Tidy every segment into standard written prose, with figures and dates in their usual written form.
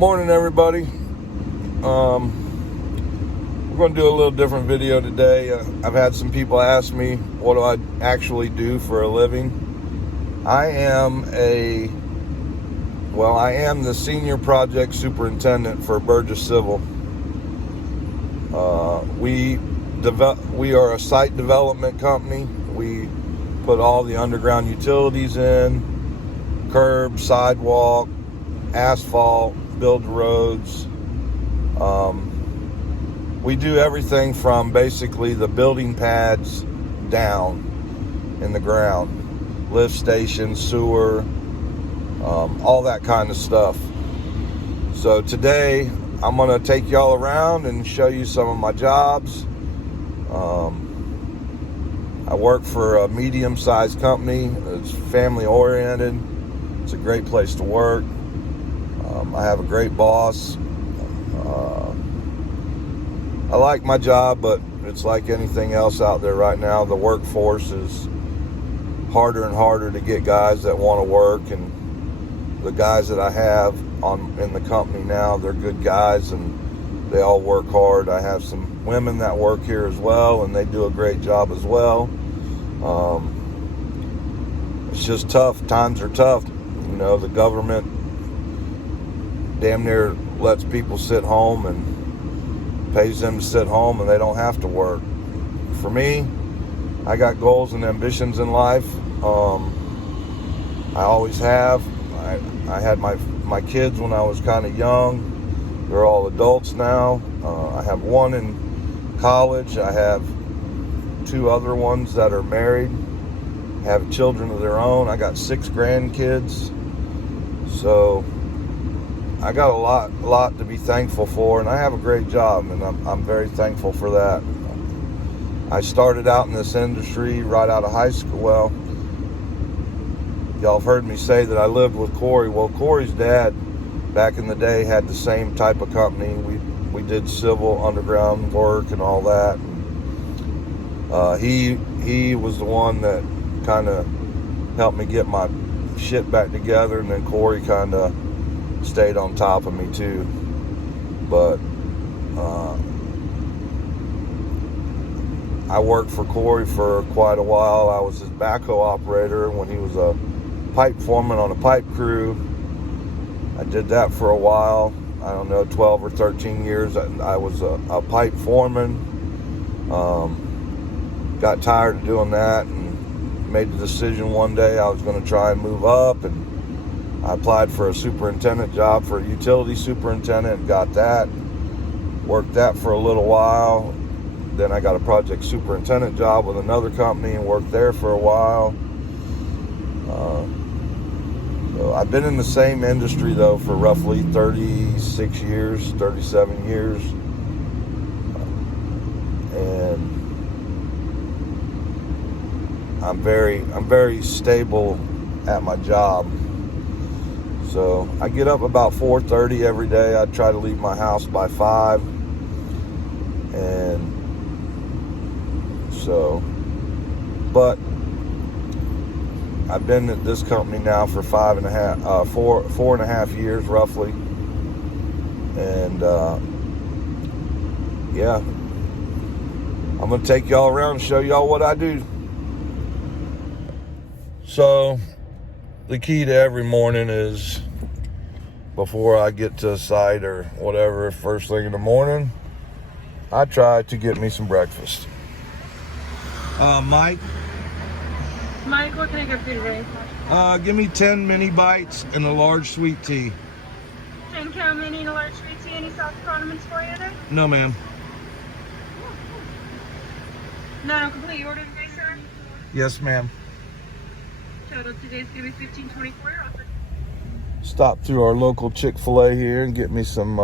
Morning, everybody. We're going to do a little different video today. I've had some people ask me what do I actually do for a living. I am the senior project superintendent for Burgess Civil. We are a site development company. We put all the underground utilities in, curb, sidewalk, asphalt, build roads. We do everything from basically the building pads down in the ground, lift stations, sewer, all that kind of stuff. So today I'm going to take y'all around and show you some of my jobs. I work for a medium-sized company. It's family-oriented. It's a great place to work. I have a great boss. I like my job, but it's like anything else out there right now. The workforce is harder and harder to get guys that want to work, and the guys that I have in the company now, they're good guys and they all work hard. I have some women that work here as well, and they do a great job as well. It's just tough. Times are tough. You know, the government damn near lets people sit home and pays them to sit home, and they don't have to work. For me, I got goals and ambitions in life. I always have. I had my kids when I was kind of young. They're all adults now. I have one in college. I have two other ones that are married, have children of their own. I got 6 grandkids. So I got a lot to be thankful for, and I have a great job, and I'm very thankful for that. I started out in this industry right out of high school. Well, y'all have heard me say that I lived with Corey. Well, Corey's dad back in the day had the same type of company. We did civil underground work and all that. He was the one that kind of helped me get my shit back together, and then Corey kind of stayed on top of me too. But I worked for Corey for quite a while. I was his backhoe operator when he was a pipe foreman on a pipe crew. I did that for a while. I don't know, 12 or 13 years. I was a pipe foreman. Got tired of doing that and made the decision one day I was going to try and move up, and I applied for a superintendent job, for a utility superintendent, and got that. Worked that for a little while. Then I got a project superintendent job with another company and worked there for a while. So I've been in the same industry though for roughly 36 years, 37 years. And I'm very stable at my job. So I get up about 4:30 every day. I try to leave my house by 5. And so, but I've been at this company now for 4.5 years roughly. And yeah, I'm gonna take y'all around and show y'all what I do. So the key to every morning is, before I get to a site or whatever, first thing in the morning, I try to get me some breakfast. Mike, what can I get for you today? Give me 10 mini bites and a large sweet tea. 10 cow mini and a large sweet tea. Any sauce condiments for you there? No, ma'am. No, complete your order today, sir? Yes, ma'am. Total today's gonna be $15.24. Stop through our local Chick-fil-A here and get me some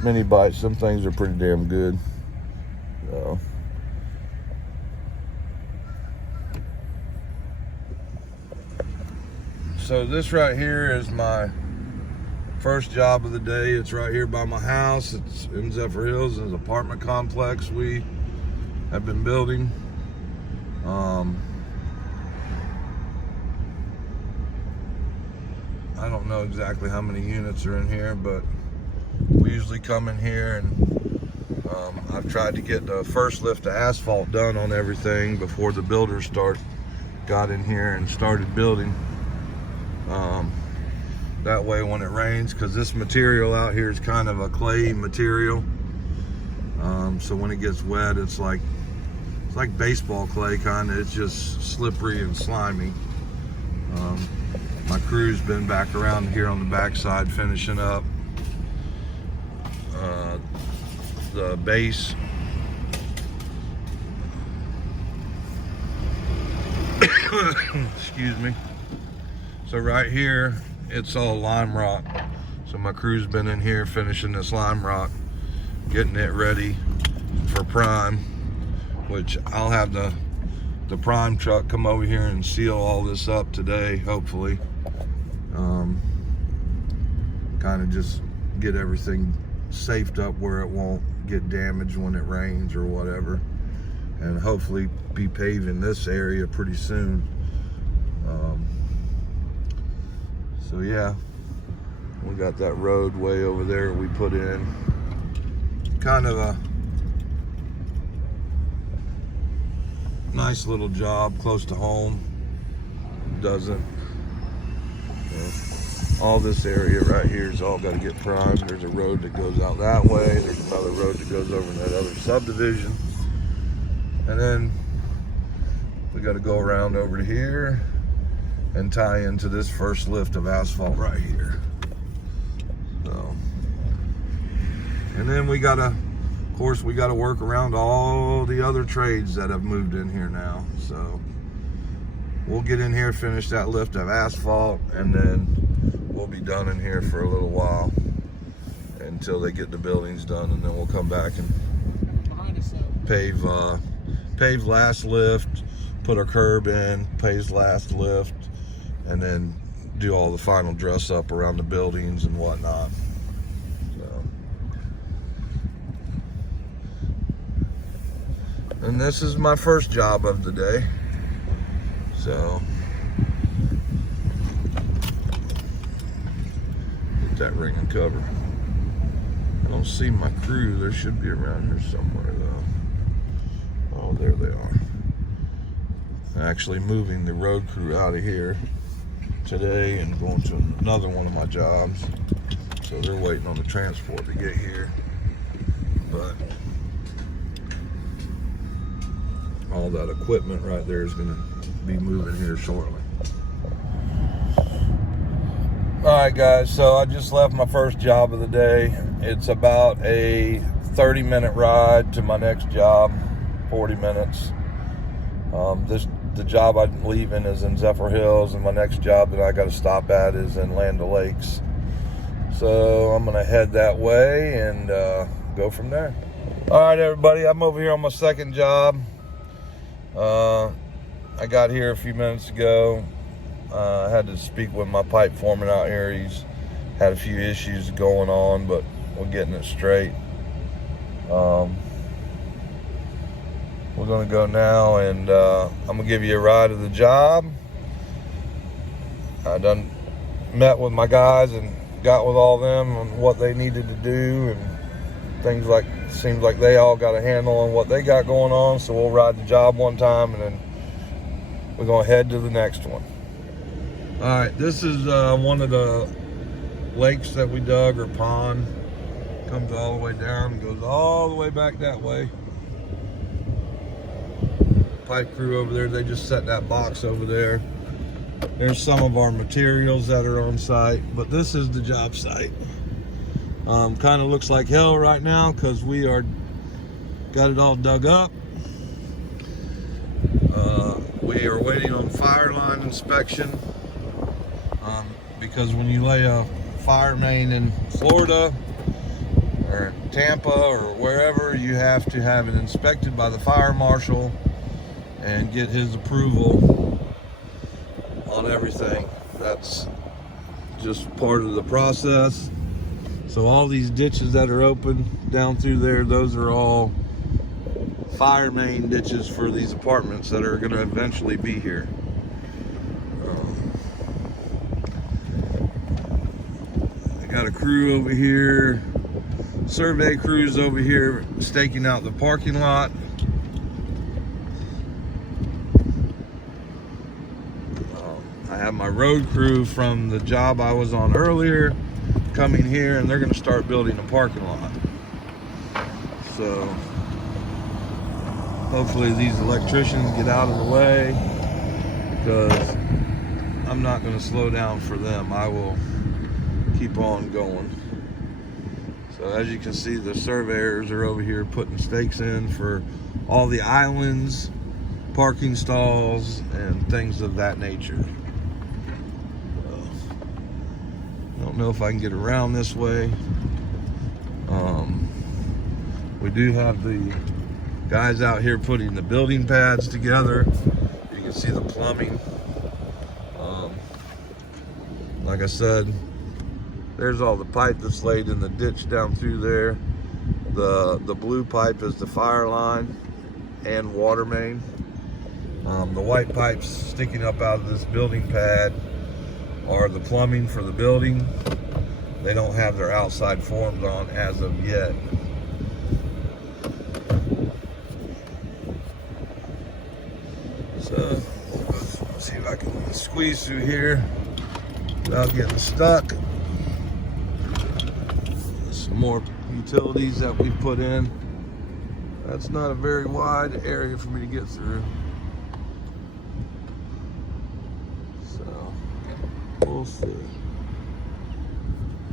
mini bites. Some things are pretty damn good. So this right here is my first job of the day. It's right here by my house. It's in Zephyr Hills. It's an apartment complex we have been building. I don't don't know exactly how many units are in here, but we usually come in here and I've tried to get the first lift of asphalt done on everything before the builders got in here and started building. That way when it rains, because this material out here is kind of a clay material, so when it gets wet, it's like baseball clay kind of. It's just slippery and slimy. My crew's been back around here on the backside finishing up the base. Excuse me. So right here, it's all lime rock. So my crew's been in here finishing this lime rock, getting it ready for prime, which I'll have the prime truck come over here and seal all this up today, hopefully. Kind of just get everything safed up where it won't get damaged when it rains or whatever, and hopefully be paving this area pretty soon. So yeah, we got that road way over there we put in. Kind of a nice little job, close to home. Doesn't. All this area right here is all got to get primed. There's a road that goes out that way. There's another road that goes over in that other subdivision. And then we got to go around over to here and tie into this first lift of asphalt right here. So, and then we gotta, of course, we gotta work around all the other trades that have moved in here now. So we'll get in here, finish that lift of asphalt, and then we'll be done in here for a little while until they get the buildings done, and then we'll come back and pave last lift, put our curb in, pave last lift, and then do all the final dress up around the buildings and whatnot. So, and this is my first job of the day. So get that ring and cover. I don't see my crew. There should be around here somewhere though. Oh, there they are. Actually moving the road crew out of here today and going to another one of my jobs. So they're waiting on the transport to get here. But all that equipment right there is going to be moving here shortly. Alright guys, so I just left my first job of the day. It's about a 30-minute ride to my next job, 40 minutes. The job I'm leaving is in Zephyr Hills, and my next job that I got to stop at is in Land O'Lakes. So I'm going to head that way and go from there. Alright everybody, I'm over here on my second job. I got here a few minutes ago. I had to speak with my pipe foreman out here. He's had a few issues going on, but we're getting it straight. We're gonna go now, and I'm gonna give you a ride of the job. I done met with my guys and got with all them on what they needed to do, and things like, seems like they all got a handle on what they got going on. So we'll ride the job one time, and then we're gonna head to the next one. All right, this is one of the lakes that we dug, or pond. Comes all the way down and goes all the way back that way. Pipe crew over there, they just set that box over there. There's some of our materials that are on site, but this is the job site. Kind of looks like hell right now because we got it all dug up. We are waiting on fire line inspection, because when you lay a fire main in Florida or Tampa or wherever, you have to have it inspected by the fire marshal and get his approval on everything. That's just part of the process. So all these ditches that are open down through there, those are all fire main ditches for these apartments that are going to eventually be here. Got a crew over here, survey crews over here staking out the parking lot. I have my road crew from the job I was on earlier coming here, and they're going to start building a parking lot. So hopefully these electricians get out of the way, because I'm not going to slow down for them. I will keep on going. So as you can see, the surveyors are over here putting stakes in for all the islands, parking stalls, and things of that nature. I don't know if I can get around this way. We do have the guys out here putting the building pads together. You can see the plumbing. Like I said, there's all the pipe that's laid in the ditch down through there. The blue pipe is the fire line and water main. The white pipes sticking up out of this building pad are the plumbing for the building. They don't have their outside forms on as of yet. So let's see if I can squeeze through here without getting stuck. Some more utilities that we've put in. That's not a very wide area for me to get through. So we'll see.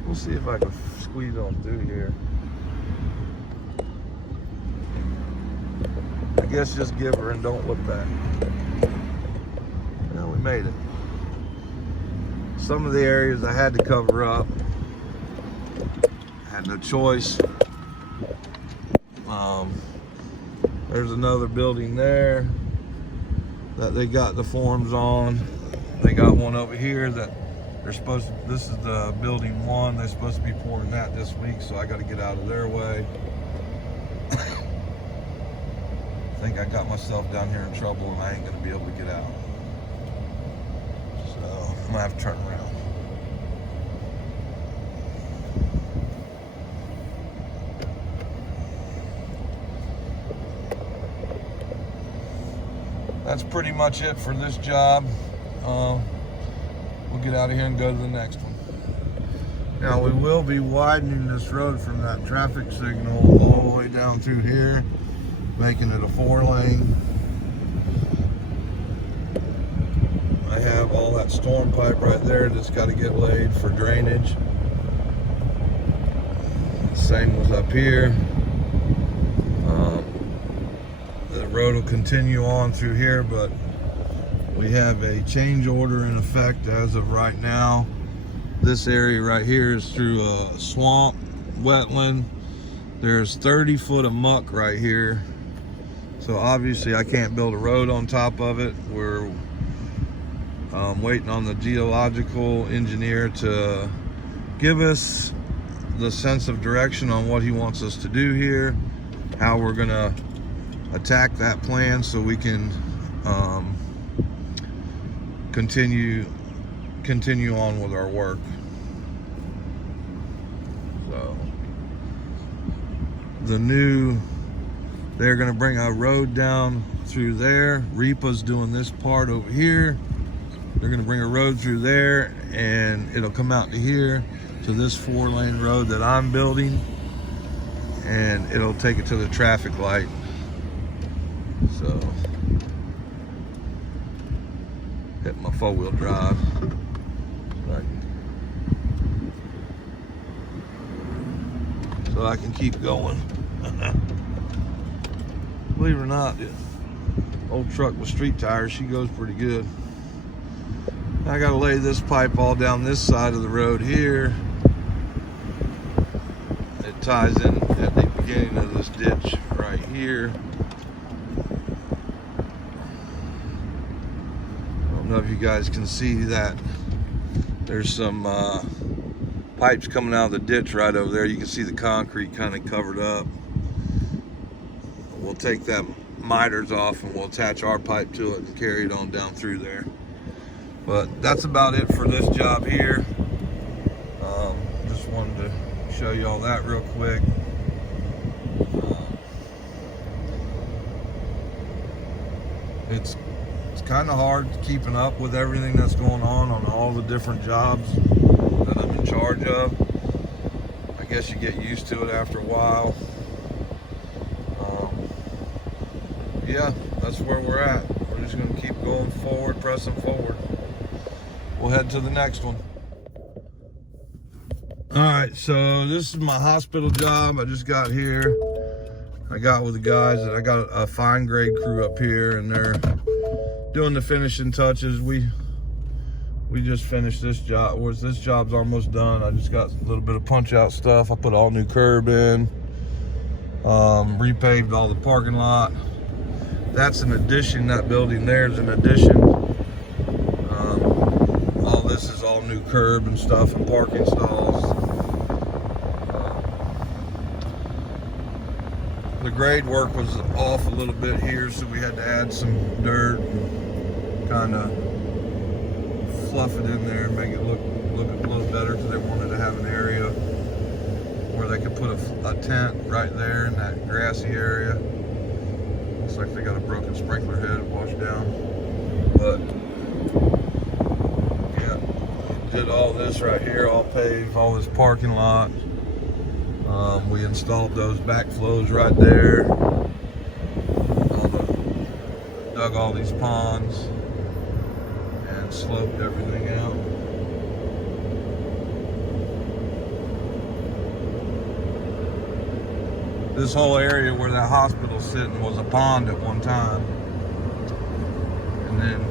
We'll see if I can squeeze on through here. I guess just give her and don't look back. Well, we made it. Some of the areas I had to cover up. Had no choice. There's another building there that they got the forms on. They got one over here that they're supposed to, this is the building one. They're supposed to be pouring that this week, so I got to get out of their way. I think I got myself down here in trouble and I ain't gonna be able to get out. So I'm gonna have to turn around. That's pretty much it for this job. We'll get out of here and go to the next one. Now we will be widening this road from that traffic signal all the way down through here, making it a 4-lane. I have all that storm pipe right there that's got to get laid for drainage. Same was up here. The road will continue on through here, but we have a change order in effect as of right now. This area right here is through a swamp, wetland. There's 30 foot of muck right here. So obviously I can't build a road on top of it. We're waiting on the geological engineer to give us the sense of direction on what he wants us to do here, how we're gonna attack that plan so we can continue on with our work. So they're gonna bring a road down through there. REPA's doing this part over here. They're gonna bring a road through there and it'll come out to here to this 4-lane road that I'm building, and it'll take it to the traffic light. So hit my 4-wheel drive. So I can keep going. Believe it or not, the old truck with street tires, she goes pretty good. I gotta lay this pipe all down this side of the road here. It ties in at the beginning of this ditch right here. I don't know if you guys can see that. There's some pipes coming out of the ditch right over there. You can see the concrete kind of covered up. We'll take that miters off and we'll attach our pipe to it and carry it on down through there. But that's about it for this job here. Just wanted show you all that real quick. It's kind of hard keeping up with everything that's going on all the different jobs that I'm in charge of. I guess you get used to it after a while. Yeah, that's where we're at. We're just going to keep going forward, pressing forward. We'll head to the next one. All right, so this is my hospital job. I just got here. I got with the guys, and I got a fine grade crew up here, and they're doing the finishing touches. We just finished this job. This job's almost done. I just got a little bit of punch out stuff. I put all new curb in, repaved all the parking lot. That's an addition. That building there is an addition. All this is all new curb and stuff and parking stalls. The grade work was off a little bit here, so we had to add some dirt and kind of fluff it in there and make it look a little better, because they wanted to have an area where they could put a tent right there in that grassy area. Looks like they got a broken sprinkler head washed down. But yeah, did all this right here, all paved, all this parking lot. We installed those backflows right there. Dug all these ponds and sloped everything out. This whole area where that hospital's sitting was a pond at one time. And then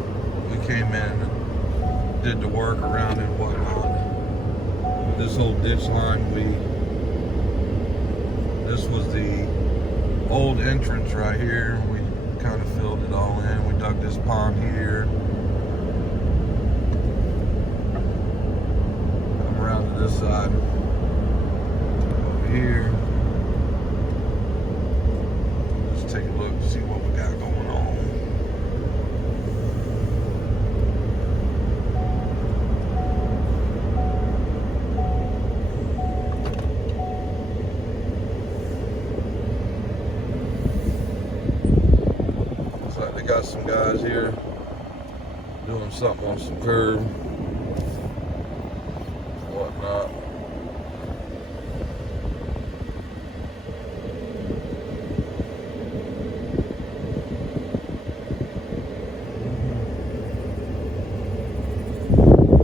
we came in and did the work around it and whatnot. This whole ditch line, this was the old entrance right here. We kind of filled it all in. We dug this pond here. Come around to this side. Over here. Just take a look to see what we got going on. They got some guys here doing something on some curb, whatnot.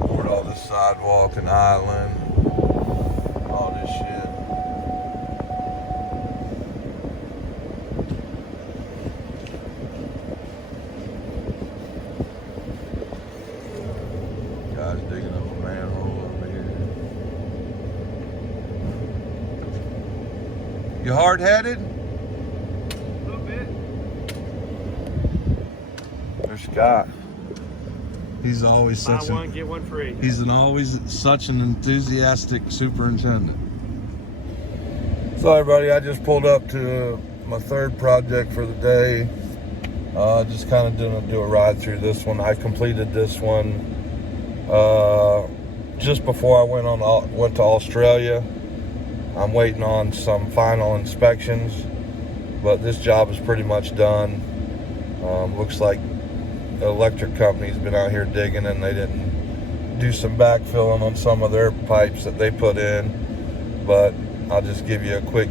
Poured all this sidewalk and island, all this shit. Guys digging up a manhole over here. You hard-headed? A little bit. There's Scott. He's always Buy such one, get one free. He's always such an enthusiastic superintendent. So everybody, I just pulled up to my third project for the day. Just kind of do a ride through this one. I completed this one just before I went to Australia. I'm waiting on some final inspections, but this job is pretty much done. Looks like the electric company's been out here digging, and they didn't do some backfilling on some of their pipes that they put in. But I'll just give you a quick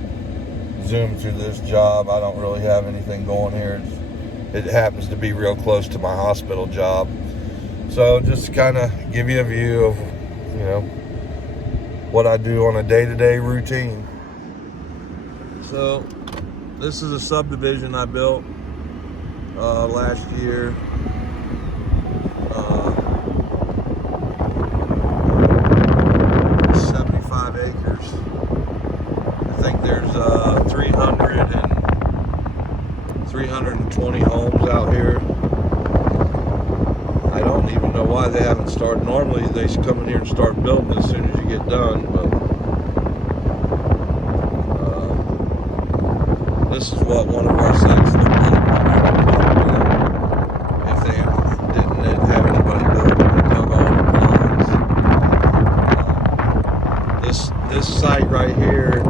zoom through this job. I don't really have anything going here. It happens to be real close to my hospital job. So just kind of give you a view of, what I do on a day-to-day routine. So this is a subdivision I built last year. 75 acres. I think there's 320 homes out here. I don't even know why they haven't started. Normally they come in here and start building as soon as you get done, but this is what one of our sites looked like if they didn't have anybody build. They dug all the ponds. This site right here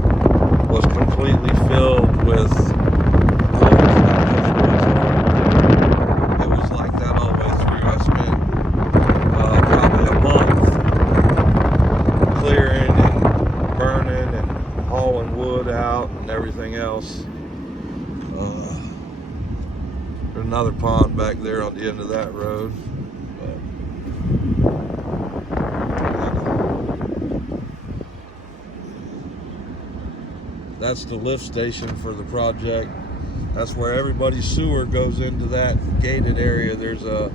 was completely filled with holes that those woods are. It was like that all the way through. I spent probably a month clearing and burning and hauling wood out and everything else. There's another pond back there on the end of that road. That's the lift station for the project. That's where everybody's sewer goes into that gated area. There's a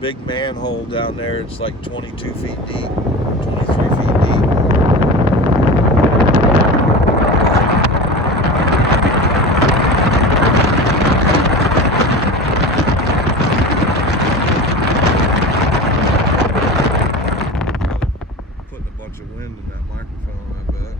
big manhole down there. It's like 22 feet deep, 23 feet deep. Putting a bunch of wind in that microphone, I bet.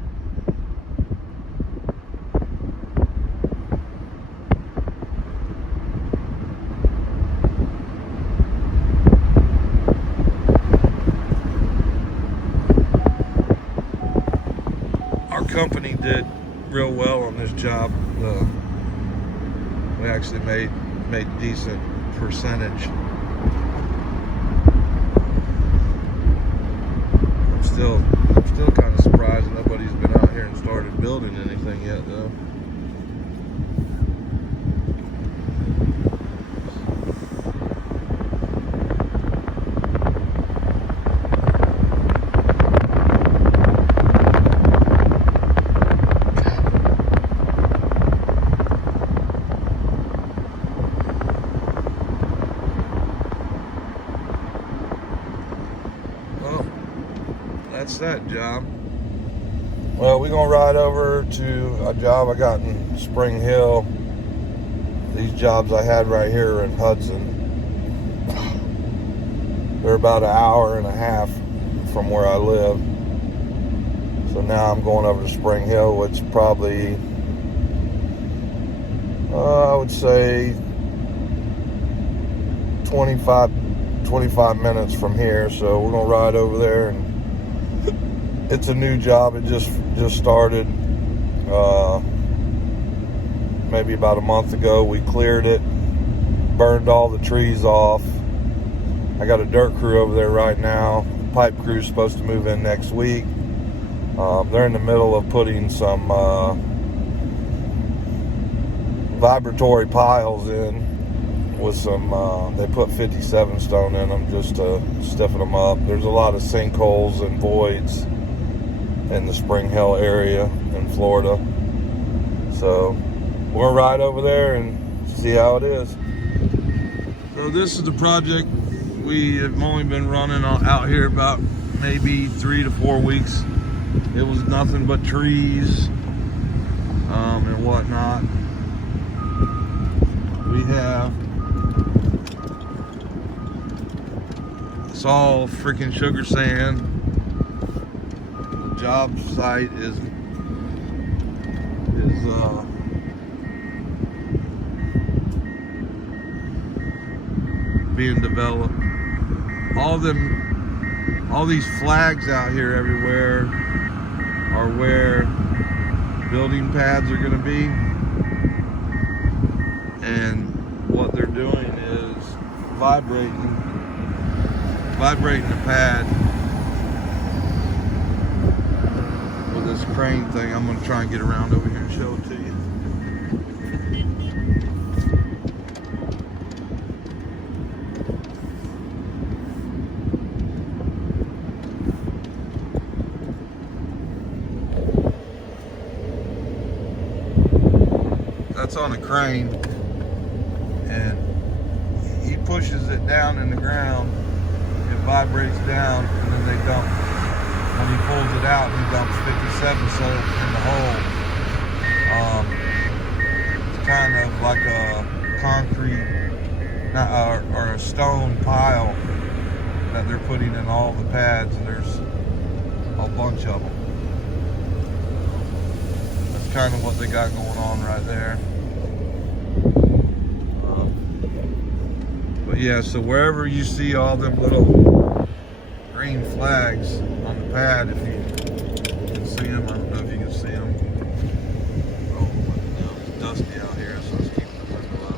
Company did real well on this job. We actually made decent percentage. I'm still kind of surprised nobody's been out here and started building anything yet, though. That's that job. Well, we're gonna ride over to a job I got in Spring Hill. These jobs I had right here are in Hudson. They're about an hour and a half from where I live. So now I'm going over to Spring Hill, which probably, I would say 25 minutes from here. So we're gonna ride over there, and it's a new job. It just started maybe about a month ago. We cleared it, burned all the trees off. I got a dirt crew over there right now. The pipe crew's supposed to move in next week. They're in the middle of putting some vibratory piles in with some, they put 57 stone in them just to stiffen them up. There's a lot of sinkholes and voids in the Spring Hill area in Florida. So we're gonna ride over there and see how it is. So this is the project. We have only been running out here about maybe 3 to 4 weeks. It was nothing but trees and whatnot. We have, it's all freaking sugar sand. Job site is being developed. All these flags out here everywhere are where building pads are going to be, and what they're doing is vibrating the pad. This crane thing. I'm going to try and get around over here and show it to you. That's on a crane, and he pushes it down in the ground. It vibrates down, and then they dump. When he pulls it out, he dumps 57 soap in the hole. It's kind of like a concrete or a stone pile that they're putting in all the pads, and there's a bunch of them. That's kind of what they got going on right there. But yeah, so wherever you see all them little green flags on the pad, if you see them. I don't know if you can see them. Oh, it's dusty out here, so it's keeping the window up.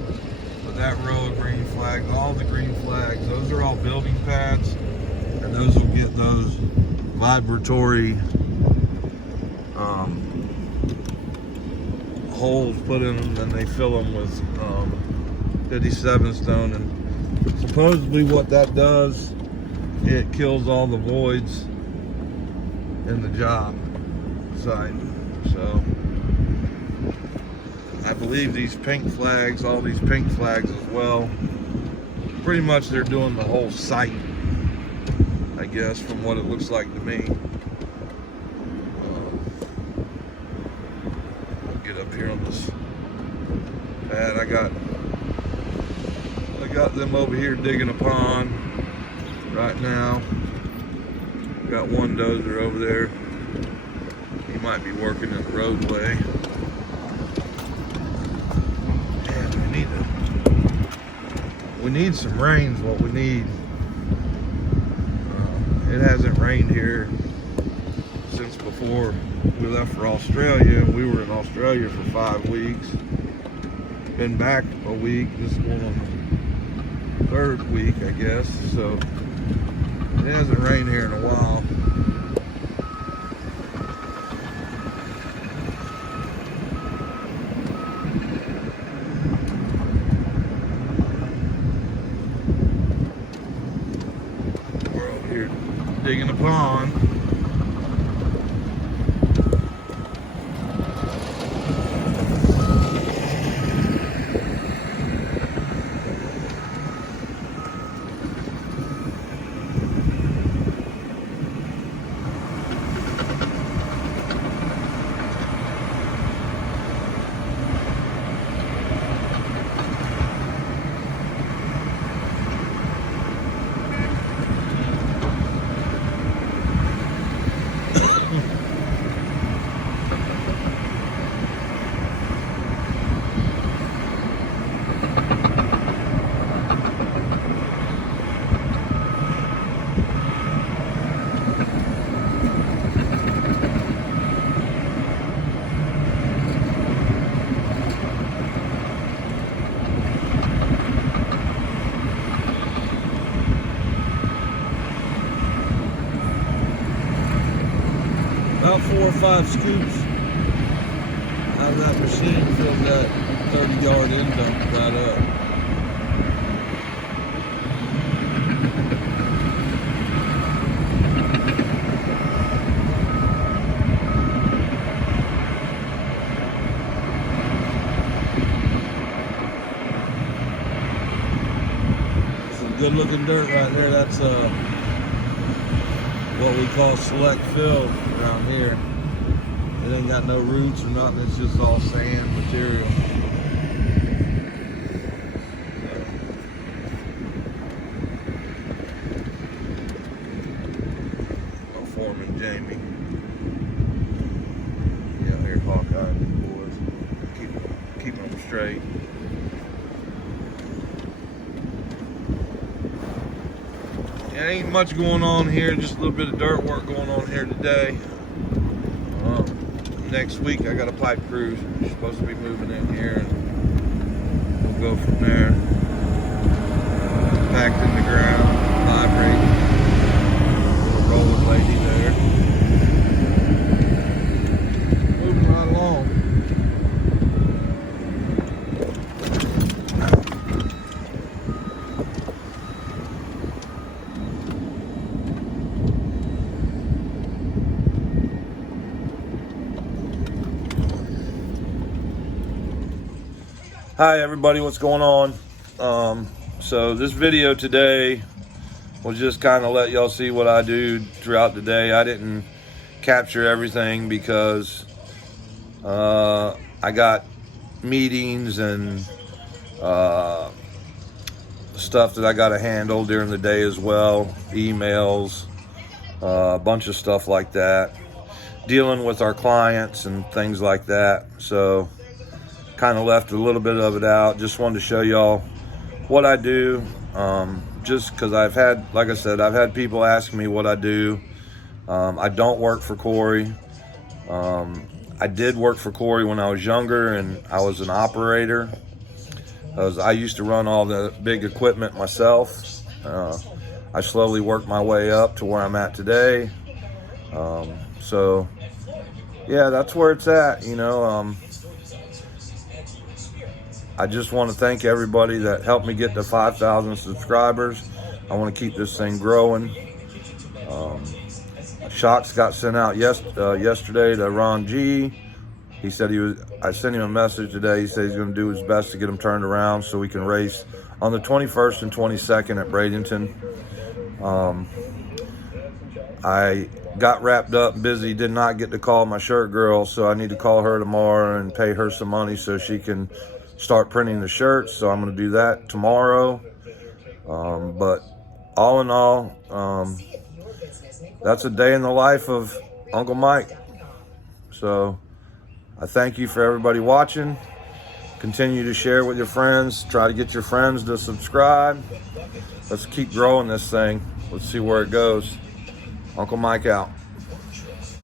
But that row of green flags, all the green flags, those are all building pads, and those will get those vibratory holes put in them, and they fill them with 57 stone. And supposedly what that does, it kills all the voids in the job site. So I believe these pink flags, all these pink flags as well, pretty much they're doing the whole site, I guess, from what it looks like to me. Get up here on this pad. I got them over here digging a pond right now. Got one dozer over there. He might be working in the roadway. And we need some rain is what we need. It hasn't rained here since before we left for Australia. We were in Australia for 5 weeks. Been back a week. This is going on the 3rd week, I guess. So it hasn't rained here in a while. We're over here digging a pond. About 4 or 5 scoops out of that machine filled that 30-yard end dump right up. Some good looking dirt right there. That's what we call select fill around here. It ain't got no roots or nothing, it's just all sand material. So, Foreman Jamie. Yeah, here Hawkeye and the boys. Keeping them straight. Yeah, ain't much going on here, just a little bit of dirt work going on here today. Next week I got a pipe crew. She's supposed to be moving in here, and we'll go from there. Packed in the ground, vibrating. Little roller lady there. Moving right along. Hi everybody, what's going on? So this video today will just kind of let y'all see what I do throughout the day. I didn't capture everything because I got meetings and stuff that I got to handle during the day as well, emails, a bunch of stuff like that, dealing with our clients and things like that. So kind of left a little bit of it out. Just wanted to show y'all what I do, just because I've had, like I said, I've had people ask me what I do. I don't work for Corey. I did work for Corey when I was younger, and I was an operator. I used to run all the big equipment myself. I slowly worked my way up to where I'm at today. So yeah, that's where it's at, you know. I just want to thank everybody that helped me get to 5,000 subscribers. I want to keep this thing growing. Shocks got sent out yesterday to Ron G. He said I sent him a message today. He said he's going to do his best to get them turned around so we can race on the 21st and 22nd at Bradenton. I got wrapped up busy, did not get to call my shirt girl, so I need to call her tomorrow and pay her some money so she can start printing the shirts. So I'm going to do that tomorrow. But all in all, that's a day in the life of Uncle Mike. So I thank you for everybody watching. Continue to share with your friends. Try to get your friends to subscribe. Let's keep growing this thing. Let's see where it goes. Uncle Mike out.